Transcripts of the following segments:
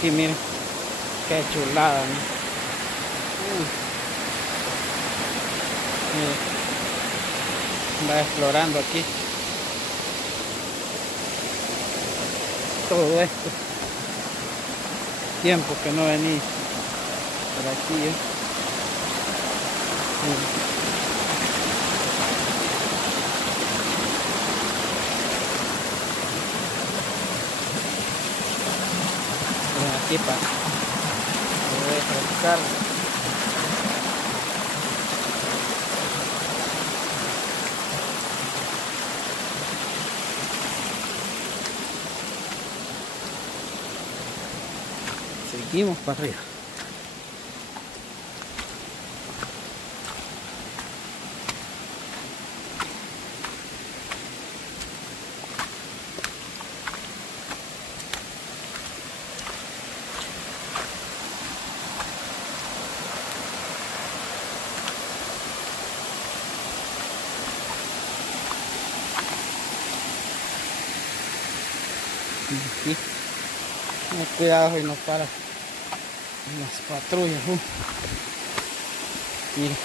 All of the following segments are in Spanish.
aquí, miren. Qué chulada, ¿no? Miren. Va explorando aquí. Todo esto. Tiempo que no vení por aquí, ¿eh? Miren. Aquí para refrescar. Seguimos para arriba. Aquí. Cuidado y no para las patrullas. Miren.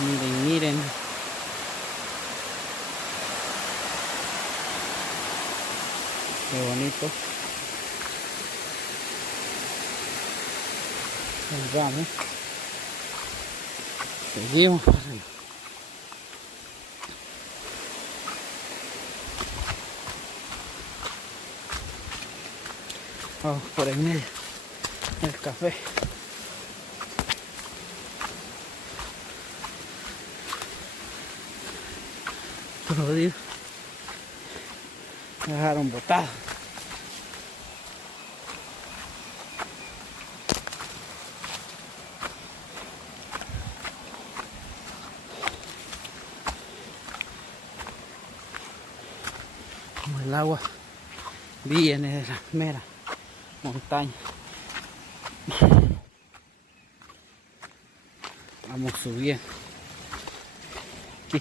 Miren, miren. Qué bonito. Ahí vamos. Seguimos para arriba. Vamos por el medio del café. Todo día me dejaron botado. Como el agua viene de la mera montaña. Vamos subiendo. Aquí.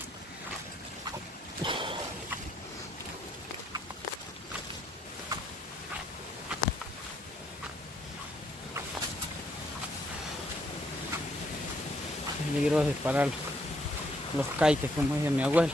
Peligroso disparar los kites, como dice mi abuela.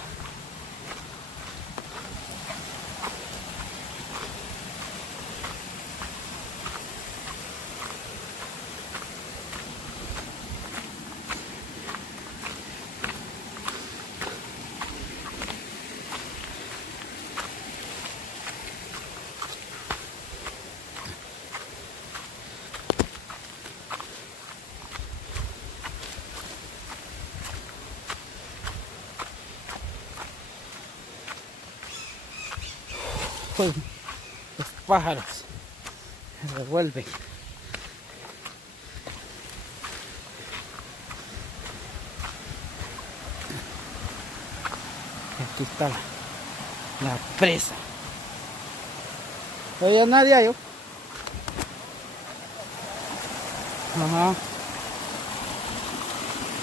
Los pájaros se revuelven. Aquí está la presa. Oye, nadie hay. Ajá.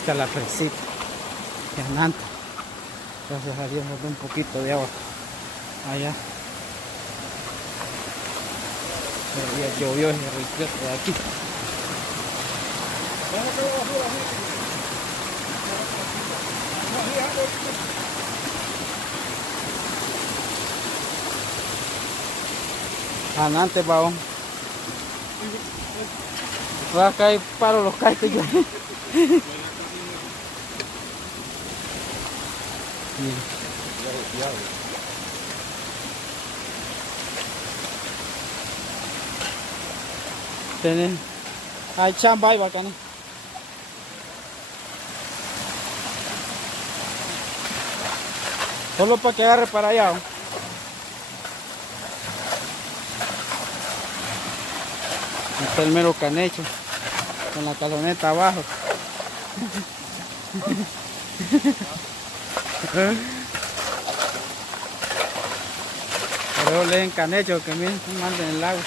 Está la presita. Fernanda. Gracias a Dios nos da un poquito de agua allá. Ya llovió y se rindió de aquí. Adelante, vamos. Va a caer paro los kites ya. Tienen, hay chamba y bacana. Solo para que agarre para allá. ¿No? Está el mero canecho con la caloneta abajo. Pero le den canecho que miren cómo anda en el lago.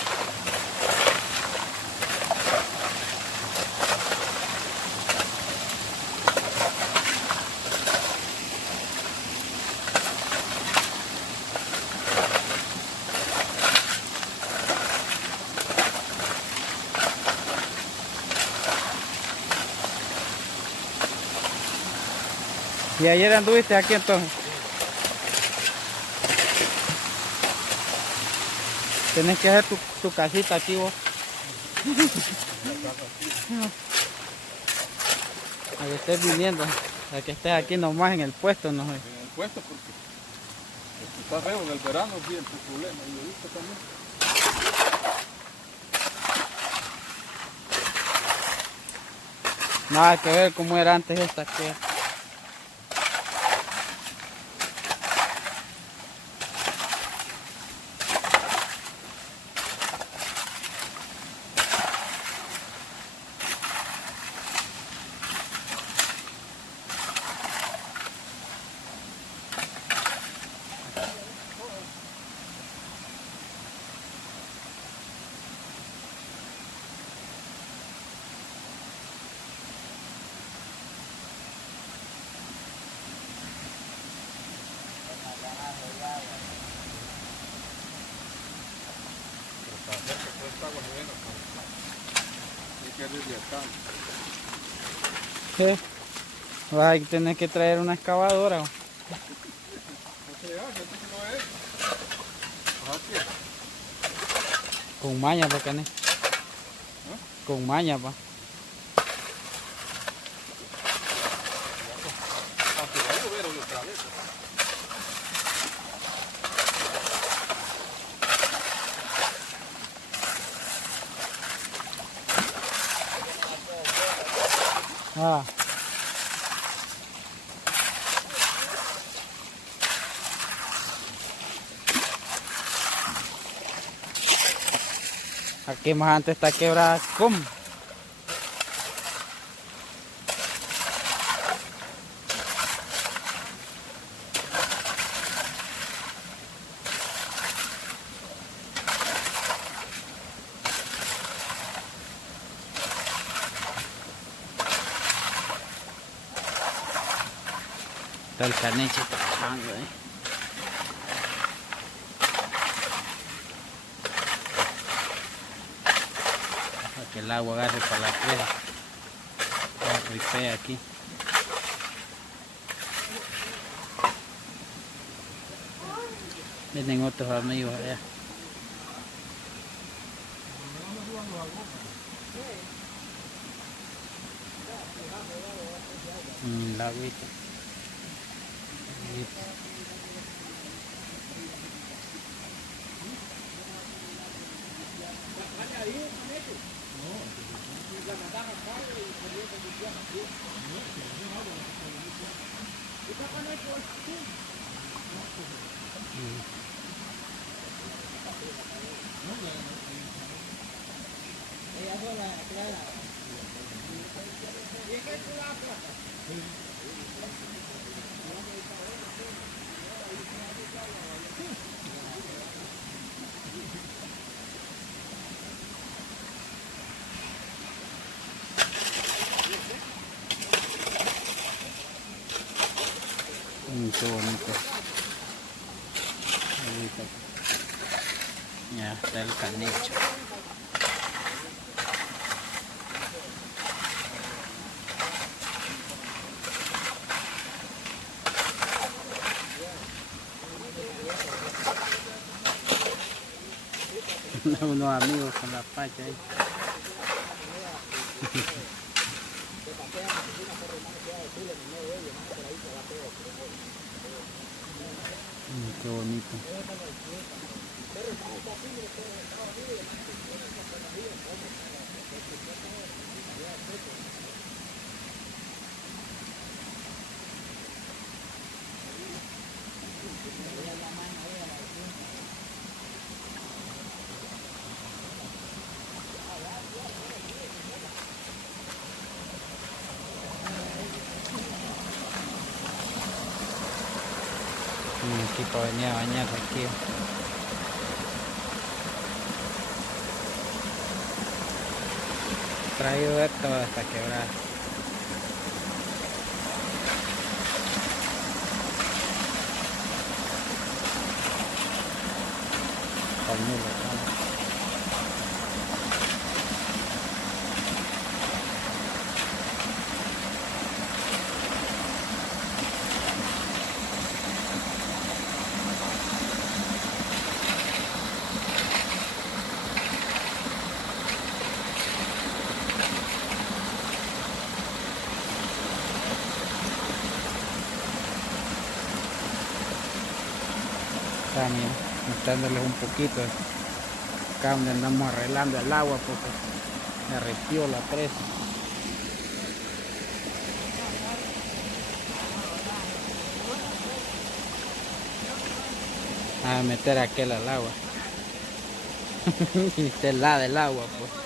Y ayer anduviste aquí entonces. Tienes que hacer tu casita aquí vos. A que estés viviendo, a que estés aquí nomás en el puesto, no sé. En el puesto porque está feo en el verano, bien tu problema. Y ahorita también. Nada que ver cómo era antes esta que. para hacer que toda esta agua se venga acá. Hay que desde acá. ¿Qué? Vas a tener que traer una excavadora. No se hace, esto no es. Así. Con maña, pa' cané. Con maña, pa. Aunque va a llover hoy otra vez. Ah. Aquí más antes está quebrada. ¿Cómo? Está el caneche trabajando, para que el agua agarre para la piedra. Ripea aquí. Vienen otros amigos allá. La agüita. Qué bonito. Ahorita. Ya está el canecho. Unos amigos con la pacha ahí. Qué bonito. Aquí para venir a bañarse aquí. Traído esto hasta quebrar. Pañuelo, ¿no? Está, mira, mostrándoles un poquito. Acá donde andamos arreglando el agua porque derritió la presa. A meter aquel al agua. Y está helada el agua, pues.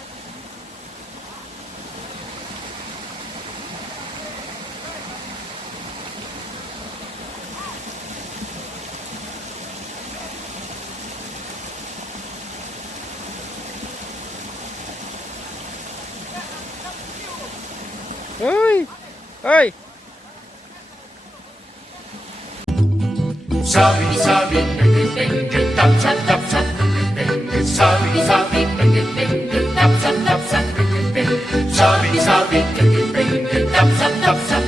¡Uy! ¡Uy! Sabi, sabi,